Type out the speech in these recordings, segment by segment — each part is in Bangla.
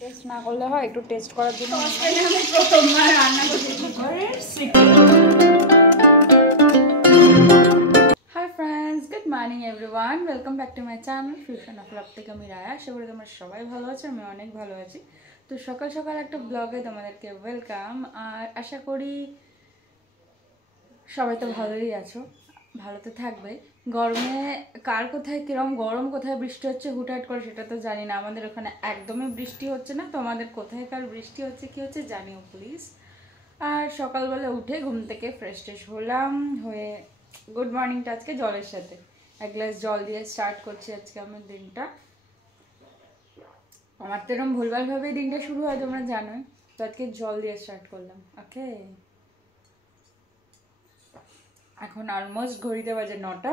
টেস্ট না করলে হয়, একটু টেস্ট করার জন্য আমি প্রথমবার রান্না করছি। Hi friends, good morning everyone, welcome back to my channel fusion of love থেকে আমি রায়া। আশা করি তোমরা সবাই ভালো আছো, আমি অনেক ভালো আছি। তো সকাল সকাল একটা ব্লগে তোমাদেরকে ওয়েলকাম। আর আশা করি সবাই তো ভালোই আছো, ভালো তো থাকবে। গরমে কার কোথায় কিরম গরম, কোথায় বৃষ্টি হচ্ছে হুটহাট করে সেটা তো জানি না। আমাদের ওখানে একদমই বৃষ্টি হচ্ছে না, তোমাদের কোথায় কার বৃষ্টি হচ্ছে কি হচ্ছে জানিও প্লিজ। আর সকালবেলা উঠে ঘুম থেকে ফ্রেশ ট্রেশ হলাম, হয়ে গুড মর্নিংটা আজকে জলের সাথে এক গ্লাস জল দিয়ে স্টার্ট করছি আজকে আমার দিনটা। আমার তো এরকম ভুলভালভাবেই দিনটা শুরু হয়, তোমরা জানোই। তো আজকে জল দিয়ে স্টার্ট করলাম। ওকে, এখন অলমোস্ট ঘড়িতে বাজে 9টা।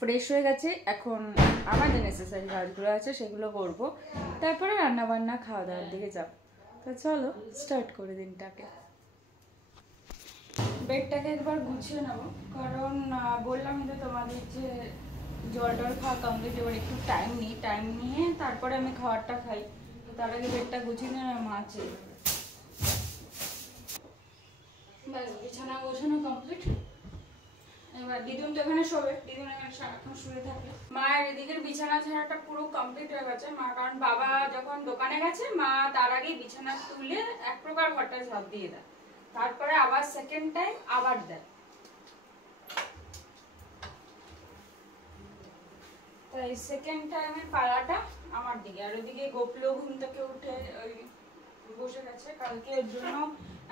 ফ্রেশ হয়ে গেছে, এখন আমার যে নেসেসারি কাজগুলো আছে সেগুলো করবো, তারপরে রান্না বান্না খাওয়া দাওয়ার দিকে যাব। তো চলো স্টার্ট করে দিনটাকে। বেডটাকে একবার গুছিয়ে নেবো, কারণ বললাম তো তোমাদের যে জল টল খাওয়া কমপ্লিট, এবার একটু টাইম নিই, টাইম নিয়ে তারপরে আমি খাবারটা খাই। তো তার আগে বেডটা গুছিয়ে নিয়ে মাছ ব্যাস বিছানা গোছানো কমপ্লিট। এবার দিদুন তো এখানে শোবে, দিদুন এখানে সারাক্ষণ শুয়ে থাকে। মায়ের এদিকের বিছানা ছাড়াটা পুরো কমপ্লিট হয়ে গেছে মা, কারণ বাবা যখন দোকানে গেছে মা তার আগেই বিছানা তুলে এক প্রকার ঘরটা ঝাঁপ দিয়ে দেয়, তারপরে আবার সেকেন্ড টাইম আবার দেয়। তাই সেকেন্ড টাইমের পালাটা আমার দিকে। আর ওদিকে গোপলো ঘুম থেকে উঠে ওই বসে গেছে। কালকে ওর জন্য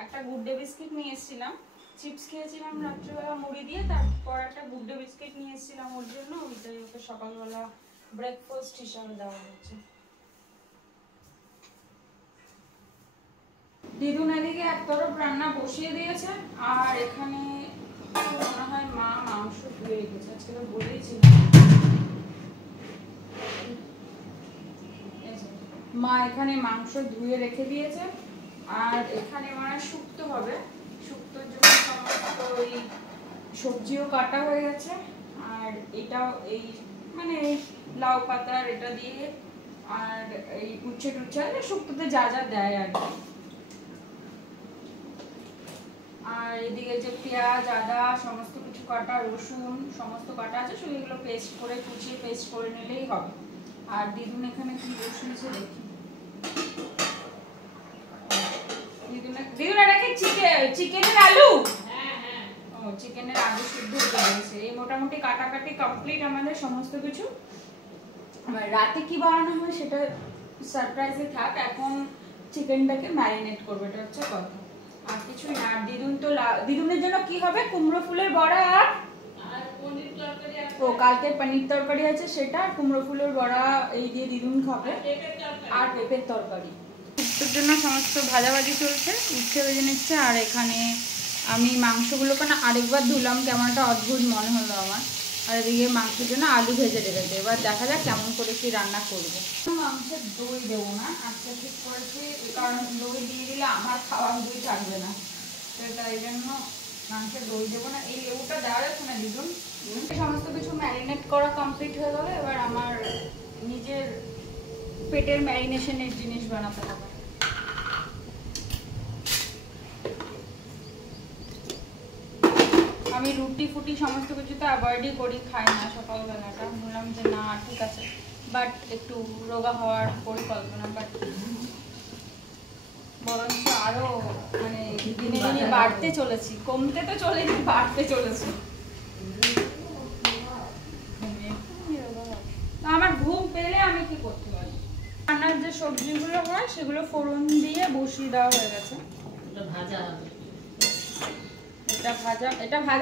একটা গুড ডে বিস্কিট নিয়ে এসেছিলাম, চিপস খেয়েছিলাম রাত্রিবেলা মুড়ি দিয়ে, তারপর একটা গুড ডে বিস্কিট নিয়ে এসেছিলাম ওর জন্য, ওইটাই ওকে সকালবেলা ব্রেকফাস্ট হিসাবে দেওয়া হচ্ছে। দিদুন এদিকে এক তরফ রান্না বসিয়ে দিয়েছে, আর এখানে মনে হয় মা মাংস ধুয়ে রেখেছে, আজকে তো বলেইছিলাম। মা এখানে মাংস ধুয়ে রেখে দিয়েছে, আর এখানে মানে শুক্তো হবে, শুক্তোর জন্য সমস্ত ওই সবজিও কাটা হয়ে গেছে। আর এটাও এই মানে লাউ পাতার এটা দিয়ে, আর এই উচ্ছে টুচ্ছে শুক্তোতে যা যা দেয় আর কি। আর এদিকে যে পেঁয়াজ আদা সমস্ত কিছু কাটা, রসুন সমস্ত কাটা আছে, শুধু এগুলো পেস্ট করে কুচিয়ে পেস্ট করে নিলেই হবে। আর দিদুন এখানে কি বসিয়েছে দেখি, দিদুন এটা কি চিকেনের আলু? ও চিকেনের আলু সিদ্ধ হয়ে গেছে। এই মোটামুটি কাটাকাটি কমপ্লিট আমাদের সমস্ত কিছু। রাতে কি বানানো হয় সেটা সারপ্রাইজে থাক, এখন চিকেনটাকে ম্যারিনেট করবো, এটা হচ্ছে কথা, আর কিছুই না। আর দিদুন তো দিদুনের জন্য কি হবে, কুমড়ো ফুলের বড়া আর পনির তরকারি। ও কালকে পনির তরকারি আছে সেটা, কুমড়ো ফুলের বড়া এই দিয়ে দিদুন খাবে, আর পেঁপের তরকারি। উচ্ছের জন্য সমস্ত ভাজাভাজি চলছে, উচ্ছে ভেজে নিচ্ছে। আর এখানে আমি মাংসগুলোকে না আরেকবার ধুলাম, কেমন একটা অদ্ভুত মনে হলো আমার। আর এদিকে মাংসের জন্য আলু ভেজে রেখেছে, এবার দেখা যাক কেমন করে কি রান্না করবো। মাংসের দই দেবো না আজকে, ঠিক করেছি, কারণ দই দিয়ে দিলে আমার খাওয়ার দই থাকবে না, তো তাই জন্য মাংসের দই দেবো না। এই লেবুটা দেওয়া যাচ্ছে না দিদুন। সমস্ত কিছু ম্যারিনেট করা কমপ্লিট হয়ে গেল, এবার আমার নিজের পেটের ম্যারিনেশনের জিনিস বানাতে হবে। আমি রুটি ফুটি সমস্ত কিছু তো অ্যাভয়েডই করি, খাই না সকালবেলাটা। বললাম যে না ঠিক আছে, বাট একটু রোগা হওয়ার পরিকল্পনা, বাট বরঞ্চ আরো মানে দিনে দিনে বাড়তে চলেছি, কমতে তো চলেছি, বাড়তে চলেছি। আমার ঘুম পেলে আমি কি করতে পারি। রান্নার যে সবজিগুলো হয় সেগুলো ফোড়ন দিয়ে বসিয়ে দেওয়া হয়ে গেছে। এটা ভাজা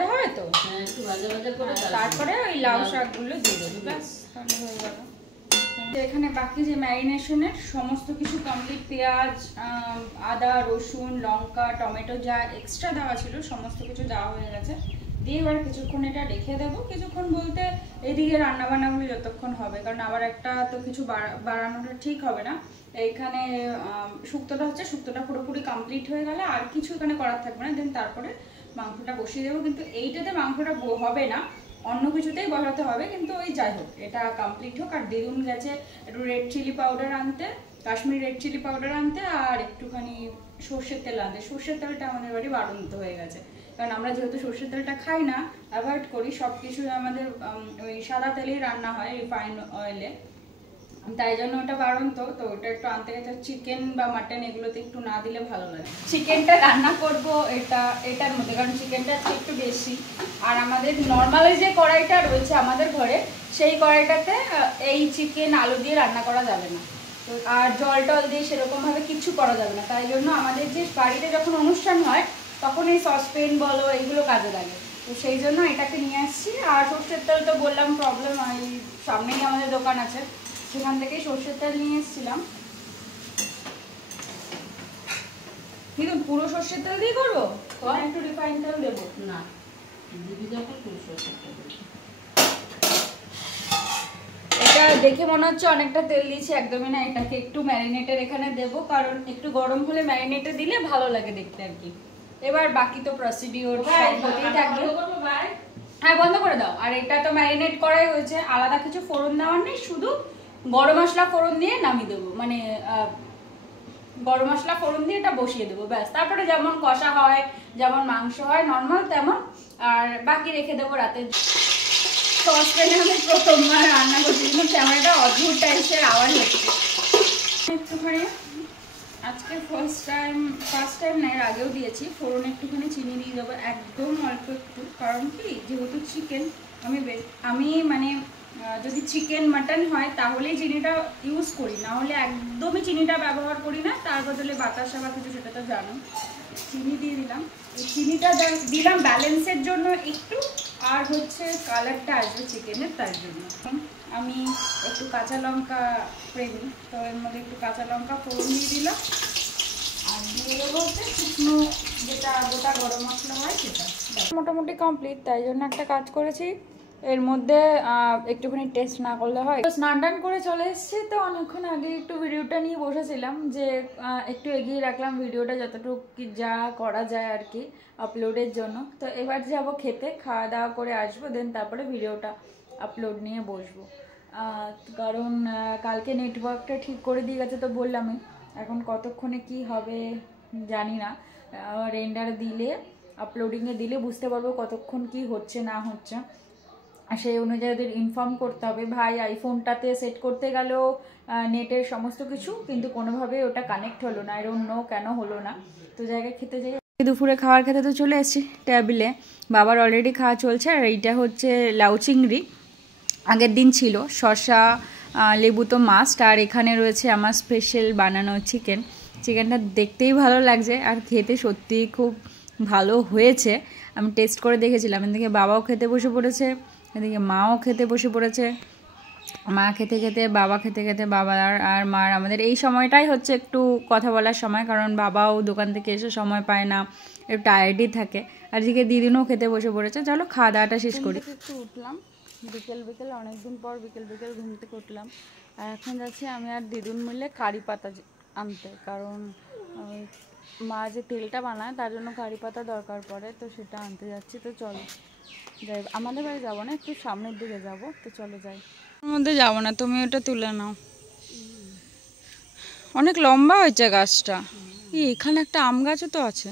হবে তো, একটু ভাজা ভাজা করে তারপরে ওই লাউ শাকগুলো দিয়ে দেবো, ব্যাস তাহলে হয়ে গেল। এখানে বাকি যে ম্যারিনেশনের সমস্ত কিছু কমপ্লিট, পেঁয়াজ আদা রসুন লঙ্কা টমেটো যা এক্সট্রা দেওয়া ছিল সমস্ত কিছু দেওয়া হয়ে গেছে। দিয়ে এবার কিছুক্ষণ এটা রেখে দেবো, কিছুক্ষণ বলতে এদিকে রান্নাবান্নাগুলো যতক্ষণ হবে, কারণ আবার একটা তো কিছু বাড়ানোটা ঠিক হবে না। এইখানে শুক্তোটা হচ্ছে, শুক্তোটা পুরোপুরি কমপ্লিট হয়ে গেলে আর কিছু এখানে করার থাকবে না, দেন তারপরে মাংসটা বসিয়ে দেবো। কিন্তু এইটাতে মাংসটা হবে না, অন্য কিছুতেই বসাতে হবে, কিন্তু ওই যাই হোক এটা কমপ্লিট হোক। আর দিদুন গেছে একটু রেড চিলি পাউডার আনতে, কাশ্মীরি রেড চিলি পাউডার আনতে আর একটুখানি সর্ষের তেল আনতে। সর্ষের তেলটা আমাদের বাড়ি বাড়ন্ত হয়ে গেছে, কারণ আমরা যেহেতু সর্ষের তেলটা খাই না, অ্যাভয়েড করি, সব কিছু আমাদের ওই সাদা তেলেই রান্না হয় রিফাইন্ড অয়েলে, তাই জন্য ওটা বাড়ন্ত। তো ওটা একটু আনতে গেছে। চিকেন বা মাটন এগুলোতে একটু না দিলে ভালো লাগে। চিকেনটা রান্না করব এটার মধ্যে, কারণ চিকেনটা একটু বেশি। আর আমাদের নর্মালি যে কড়াইটা রয়েছে আমাদের ঘরে, সেই কড়াইটাতে এই চিকেন আলু দিয়ে রান্না করা যাবে না, তো আর জল টল দিয়ে সেরকমভাবে কিছু করা যাবে না। তাই জন্য আমাদের যে বাড়িতে যখন অনুষ্ঠান হয় তখন এই সসপেন বলো এগুলো কাজে লাগে, তো সেই জন্য এটাকে নিয়ে আসছি। আর সর্ষের তেল তো বললাম প্রবলেম, এই সামনেই আমাদের দোকান আছে, সেখান থেকেই সর্ষের তেল নিয়ে এসেছিলাম। কিন্তু পুরো সর্ষের তেল দিয়ে করবো, একটু রিফাইন তেল দেবো না? এটা দেখে মনে হচ্ছে অনেকটা তেল দিয়েছি, একদমই না। এটাকে একটু ম্যারিনেটের এখানে দেবো, কারণ একটু গরম হলে ম্যারিনেটে দিলে ভালো লাগে দেখতে আর কি। এবার বাকি তো প্রসিডিওর হতেই থাকবে। হ্যাঁ বন্ধ করে দাও। আর এটা তো ম্যারিনেট করাই হয়েছে, আলাদা কিছু ফোড়ন দেওয়ার নেই, শুধু গরম মশলা ফোড়ন দিয়ে নামিয়ে দেবো, মানে গরম মশলা ফোড়ন দিয়ে এটা বসিয়ে দেবো, ব্যাস। তারপরে যেমন কষা হয়, যেমন মাংস হয় নর্মাল তেমন, আর বাকি রেখে দেবো রাতে। সসপ্যানে আমি প্রথমবার রান্না করছি, কিন্তু ক্যামেরাটা অদ্ভুত টাইপের আওয়াজ হচ্ছে একটুখানি। আজকে ফার্স্ট টাইম না, এর আগেও দিয়েছি ফোড়ন, একটুখানি চিনি দিয়ে দেবো, একদম অল্প একটু। কারণ কি, যেহেতু চিকেন আমি মানে যদি চিকেন মাটন হয় তাহলেই চিনিটা ইউজ করি, না হলে একদমই চিনিটা ব্যবহার করি না। তার বদলে বাতাসা বা কিছু, সেটা তো জানো। চিনি দিয়ে দিলাম, এই চিনিটা দিলাম ব্যালেন্সের জন্য একটু, আর হচ্ছে কালারটা আসবে চিকেনের, তার জন্য। আমি একটু কাঁচা লঙ্কা প্রেমী, তো এর মধ্যে একটু কাঁচা লঙ্কা ফোড়ন দিয়ে দিলাম, আর দিয়ে দেবো হচ্ছে শুকনো যেটা গোটা গরম মশলা হয় সেটা। মোটামুটি কমপ্লিট, তাই জন্য একটা কাজ করেছি, এর মধ্যে একটুখানি টেস্ট না করলে হয়। তো স্নান টান করে চলে এসেছি, তো অনেকক্ষণ আগে একটু ভিডিওটা নিয়ে বসেছিলাম, যে একটু এগিয়ে রাখলাম ভিডিওটা যতটুকু যা করা যায় আর কি আপলোডের জন্য। তো এবার যাব খেতে, খাওয়া দাওয়া করে আসবো, দেন তারপরে ভিডিওটা আপলোড নিয়ে বসবো। কারণ কালকে নেটওয়ার্কটা ঠিক করে দিয়ে গেছে, তো বললামই। এখন কতক্ষণে কি হবে জানি না, রেন্ডার দিলে আপলোডিংয়ে দিলে বুঝতে পারবো কতক্ষণ কি হচ্ছে না হচ্ছে, সেই অনুযায়ী ওদের ইনফর্ম করতে হবে। ভাই আইফোনটাতে সেট করতে গেলেও নেটের সমস্ত কিছু, কিন্তু কোনোভাবে ওটা কানেক্ট হলো না, এর অন্য কেন হলো না। তো জায়গায় খেতে যাই, দুপুরে খাওয়ার খেতে তো চলে এসেছি টেবিলে, বাবার অলরেডি খাওয়া চলছে। আর এইটা হচ্ছে লাউ চিংড়ি, আগের দিন ছিল, শসা লেবু তো মাস্ট, আর এখানে রয়েছে আমার স্পেশাল বানানো চিকেনটা দেখতেই ভালো লাগছে, আর খেতে সত্যিই খুব ভালো হয়েছে। আমি টেস্ট করে দেখেছিলাম, এদিকে বাবাও খেতে বসে পড়েছে, এদিকে মাও খেতে বসে পড়েছে। মা খেতে খেতে বাবা খেতে খেতে বাবা আর মার, আমাদের এই সময়টাই হচ্ছে একটু কথা বলার সময়, কারণ বাবাও দোকান থেকে এসে সময় পায় না, একটু টায়ার্ডই থাকে। আর এদিকে দিদিনও খেতে বসে পড়েছে। চলো খাওয়া দাওয়াটা শেষ করি। একটু উঠলাম বিকেল অনেকদিন পর বিকেল ঘুম থেকে উঠলাম, আর এখন যাচ্ছি আমি আর দিদুন মিলে কারি পাতা আনতে, কারণ মা যে তেলটা বানায় তার জন্য কারি পাতা দরকার পড়ে, তো সেটা আনতে যাচ্ছি। তো চলো যাই, আমাদের বাড়ি যাবো না, একটু সামনের দিকে যাব, তো চলো যাই। ওর মধ্যে যাবো না, তুমি ওটা তুলে নাও, অনেক লম্বা হয়েছে গাছটা। এখানে একটা আম গাছও তো আছে,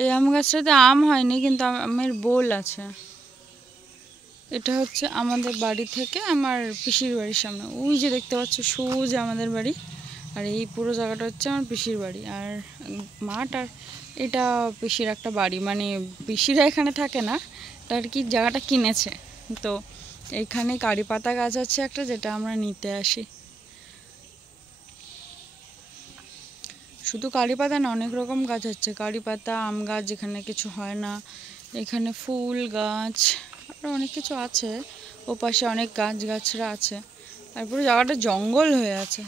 এই আম গাছটাতে আম হয়নি, কিন্তু আমের বোল আছে। এটা হচ্ছে আমাদের বাড়ি থেকে আমার পিসির বাড়ির সামনে, ওই যে দেখতে পাচ্ছ সোজা আমাদের বাড়ি, আর এই পুরো জায়গাটা হচ্ছে আমার পিসির বাড়ি, আর মাঠ, আর এটা পিসির একটা বাড়ি, মানে পিসিরা এখানে থাকে না, তার কি জায়গাটা কিনেছে। তো এইখানে কারি পাতা গাছ আছে একটা, যেটা আমরা নিতে আসি। শুধু কারি পাতা না, অনেক রকম গাছ আছে, কারি পাতা, আম গাছ যেখানে কিছু হয় না, এখানে ফুল গাছ, আরও অনেক কিছু আছে, ও পাশে অনেক গাছরা আছে, আর পুরো জায়গাটা জঙ্গল হয়ে আছে।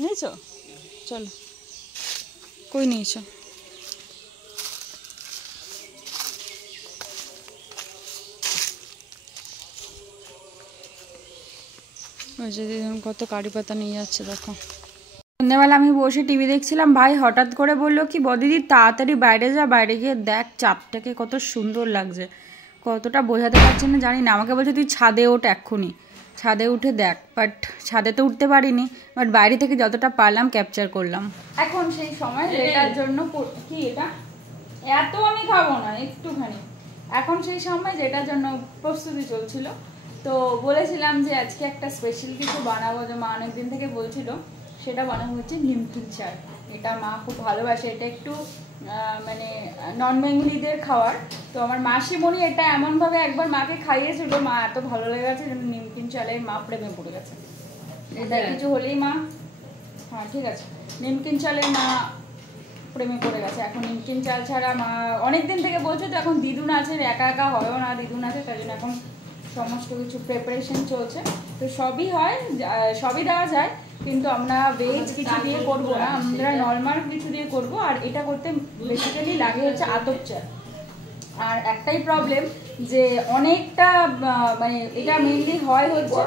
নিয়েছো? চলো, কই নিয়েছো? ওই যে কত কারি পাতা নিয়ে যাচ্ছে দেখো। সন্ধ্যাবেলা আমি বসে টিভি দেখছিলাম, ভাই হঠাৎ করে বললো কি, বদিদি তাড়াতাড়ি বাইরে যা, বাইরে গিয়ে দেখ চাঁদটাকে কত সুন্দর লাগছে। কতটা বোঝাতে পারছি না জানি না, আমাকে বলছে তুই ছাদে ওঠ এক্ষুনি, ছাদে উঠে দেখ, বাট ছাদে তো উঠতে পারিনি, বাট বাইরে থেকে যতটা পারলাম ক্যাপচার করলাম। এখন সেই সময় এটার জন্য কি এটা এত আমি খাবো না, একটুখানি। এখন সেই সময় যেটার জন্য প্রস্তুতি চলছিল, তো বলেছিলাম যে আজকে একটা স্পেশাল কিছু বানাবো, যে মা অনেকদিন থেকে বলছিল, সেটা বানাবো হচ্ছে নিমকিন চাল। এটা মা খুব ভালোবাসে, এটা একটু মানে নন বেঙ্গলিদের খাওয়ার। তো আমার মাসিমণি এটা এমনভাবে একবার মাকে খাইয়েছিল, মা এত ভালো লেগে গেছে যেন নিমকিন চালের মা প্রেমে পড়ে গেছে। এটা কিছু হলেই মা, হ্যাঁ ঠিক আছে, নিমকিন চালের মা প্রেমে পড়ে গেছে। এখন নিমকিন চাল ছাড়া মা অনেকদিন থেকে বলছে, তো এখন দিদুন আছে, একা একা হয়ও না, দিদুন আছে, তাই জন্য এখন সমস্ত কিছু প্রিপারেশন চলছে। তো সবই হয়, সবই দেওয়া যায়, কিন্তু আমরা ভেজ কিছু দিয়ে করবো না, আমরা নর্মাল কিছু দিয়ে করবো। আর এটা করতে বেসিক্যালি লাগে হচ্ছে আতপ চাল। আর একটাই প্রবলেম যে অনেকটা মানে এটা মেনলি হয় হচ্ছে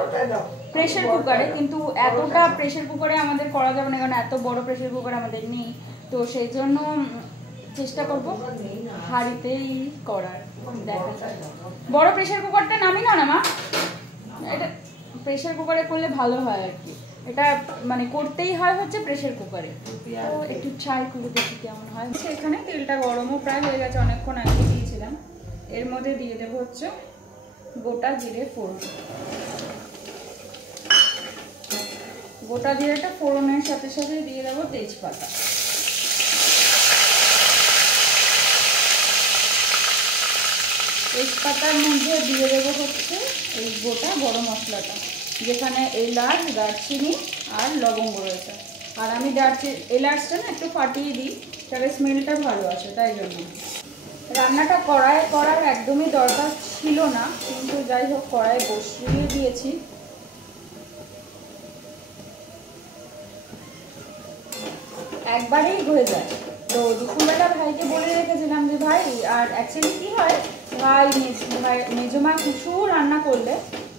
প্রেশার কুকারে, কিন্তু এতটা প্রেশার কুকারে আমাদের করা যাবে না, কারণ এত বড় প্রেশার কুকার আমাদের নেই। তো সেই জন্য চেষ্টা করবো হাঁড়িতেই করার। দেখা যায় বড় প্রেশার কুকারটা নামি না মা, এটা প্রেশার কুকারে করলে ভালো হয় আর কি। এটা মানে করতেই হয় হচ্ছে প্রেশার কুকারে। তো একটু ট্রাই করে দেখি কেমন হয়। এখানে তেলটা গরমও প্রায় হয়ে গেছে, অনেকক্ষণ আগে দিয়েছিলাম। এর মধ্যে দিয়ে দেবো হচ্ছে গোটা জিরে ফোড়ন। গোটা জিরেটা ফোড়নের সাথে সাথে দিয়ে দেবো তেজপাতা। তেজপাতার মধ্যে দিয়ে দেবো হচ্ছে এই গোটা গরম মশলাটা, যেখানে এলাচ, দারচিনি আর লবঙ্গ রয়েছে। আর আমি এলাচটা না একটু ফাটিয়ে দিই, তাহলে স্মেলটা ভালো আসে, তাই জন্য। রান্নাটা কড়াইয়ে করার একদমই দরকার ছিল না, কিন্তু যাই হোক কড়াই বসিয়ে দিয়েছি। একবারেই হয়ে যায়। তো দুপুরবেলা ভাইকে বলে রেখেছিলাম যে ভাই, আর অ্যাকচুয়ালি কী হয়, মেজমা কিছু রান্না করলে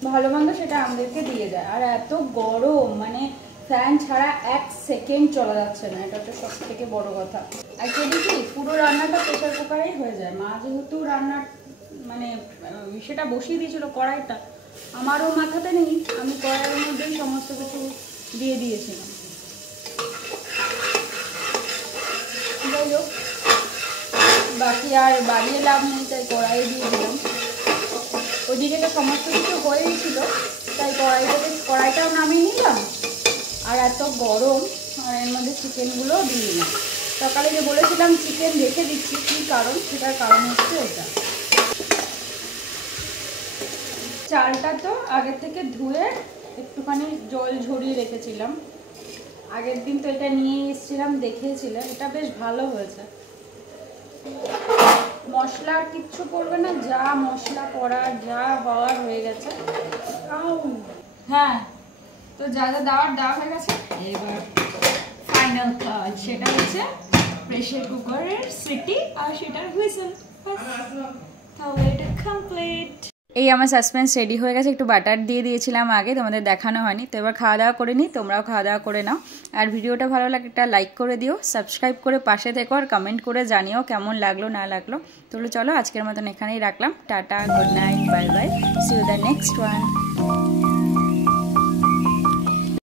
ভালো মন্দ সেটা আমাদেরকে দিয়ে যায়। আর এত গরম, মানে ফ্যান ছাড়া 1 সেকেন্ড চলা যাচ্ছে না, এটা তো সব থেকে বড় কথা। অ্যাকচুয়ালি কি পুরো রান্নাটা প্রেশার কুকারেই হয়ে যায়। মা যেহেতু রান্নার মানে সেটা বসিয়ে দিয়েছিল কড়াইটা, আমারও মাথাতে নেই, আমি কড়াইয়ের মধ্যেই সমস্ত কিছু দিয়ে দিয়েছিলাম। যাই হোক, বাকি আর বাড়িয়ে লাভ নেই, তাই কড়াই দিয়ে দিলাম। ওইদিকে তো সমস্ত কিছু হয়েই ছিল, তাই কড়াইটাও নামিয়ে নিলাম। আর এত গরম, আর এর মধ্যে চিকেনগুলো দিয়ে দিলাম। সকালে যে বলেছিলাম চিকেন রেখে দিচ্ছি, কী কারণ, সেটার কারণ হচ্ছে এটা। চালটা তো আগের থেকে ধুয়ে একটুখানি জল ঝরিয়ে রেখেছিলাম। আগের দিন তো এটা নিয়ে এসেছিলাম, দেখিয়েছিলাম, এটা বেশ ভালো হয়েছে। মশলা আর কিচ্ছু পড়বে না, যা মশলা পড়ার যা হওয়ার হয়ে গেছে। হ্যাঁ, তো যা যা দেওয়া হয়ে গেছে, এবার ফাইনাল কাজ, সেটা হচ্ছে প্রেশার কুকারের সিটি আর সেটার হুইসেল। তাহলে এটা কমপ্লিট। এই আমার সাসপেন্স রেডি হয়ে গেছে। একটু বাটার দিয়ে দিয়েছিলাম আগে, তোমাদের দেখানো হয়নি। তো এবার খাওয়া দাওয়া করে নিই, তোমরাও খাওয়া দাওয়া করে নাও। আর ভিডিওটা ভালো লাগে একটা লাইক করে দিও, সাবস্ক্রাইব করে পাশে থেকো, আর কমেন্ট করে জানিও কেমন লাগলো না লাগলো। তাহলে চলো আজকের মতন এখানেই রাখলাম। Tata, good night, bye bye, see you the next one.